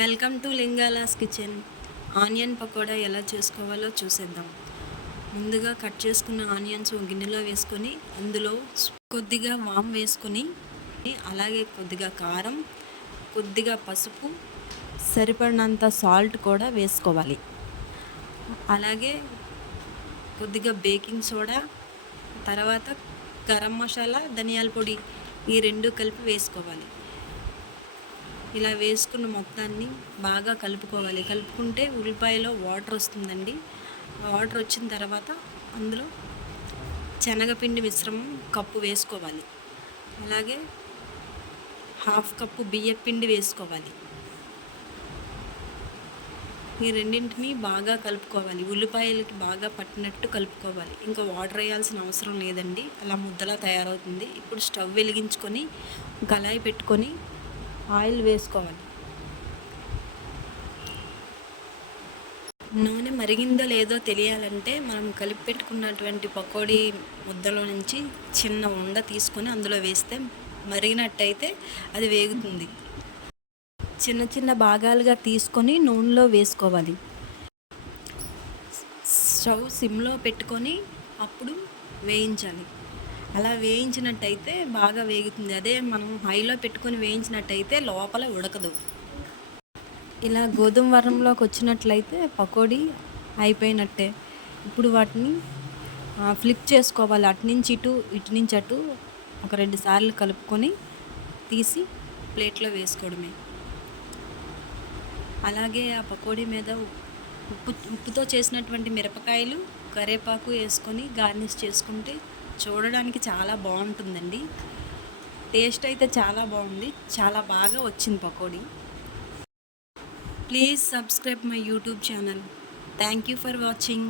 Welcome to Lingala's kitchen. Onion pakoda ఎలా చేసుకోవాలో చూసేద్దాం. ముందుగా కట్ చేసుకున్న ఆనియన్స్ గిన్నెలో వేసుకొని అందులో కొద్దిగా వామ్ వేసుకొని అలాగే కొద్దిగా కారం, కొద్దిగా పసుపు, సరిపడినంత సాల్ట్ కూడా వేసుకోవాలి. అలాగే కొద్దిగా బేకింగ్ సోడా, తర్వాత గరం మసాలా, ధనియాల పొడి ఈ రెండు కలిపి వేసుకోవాలి. ఇలా వేసుకున్న మొత్తాన్ని బాగా కలుపుకోవాలి. కలుపుకుంటే ఉల్లిపాయలో వాటర్ వస్తుందండి. ఆ వాటర్ వచ్చిన తర్వాత అందులో శనగపిండి మిశ్రమం కప్పు వేసుకోవాలి. అలాగే హాఫ్ కప్పు బియ్యపిండి వేసుకోవాలి. ఈ రెండింటిని బాగా కలుపుకోవాలి. ఉల్లిపాయలకి బాగా పట్టినట్టు కలుపుకోవాలి. ఇంకా వాటర్ వేయాల్సిన అవసరం లేదండి, అలా ముద్దలా తయారవుతుంది. ఇప్పుడు స్టవ్ వెలిగించుకొని కళాయి పెట్టుకొని ఆయిల్ వేసుకోవాలి. నూనె మరిగిందో లేదో తెలియాలంటే మనం కలిపి పెట్టుకున్నటువంటి పకోడీ ముద్దలో నుంచి చిన్న ఉండ తీసుకొని అందులో వేస్తే మరిగినట్టయితే అది వేగుతుంది. చిన్న చిన్న భాగాలుగా తీసుకొని నూనెలో వేసుకోవాలి. స్టవ్ సిమ్లో పెట్టుకొని అప్పుడు వేయించాలి. అలా వేయించినట్టయితే బాగా వేగుతుంది. అదే మనం హైలో పెట్టుకొని వేయించినట్టయితే లోపల ఉడకదు. ఇలా గోధుమ వర్ణంలోకి వచ్చినట్లయితే పకోడీ అయిపోయినట్టే. ఇప్పుడు వాటిని ఫ్లిప్ చేసుకోవాలి. అటు నుంచి ఇటు, ఇటు నుంచి అటు ఒక 2 సార్లు కలుపుకొని తీసి ప్లేట్లో వేసుకోవడమే. అలాగే ఆ పకోడీ మీద ఉప్పుతో చేసినటువంటి మిరపకాయలు, కరివేపాకు వేసుకొని గార్నిష్ చేసుకుంటే చూడడానికి చాలా బాగుంటుందండి. టేస్ట్ అయితే చాలా బాగుంది. చాలా బాగా వచ్చింది pakodi. Please subscribe my YouTube channel. Thank you for watching.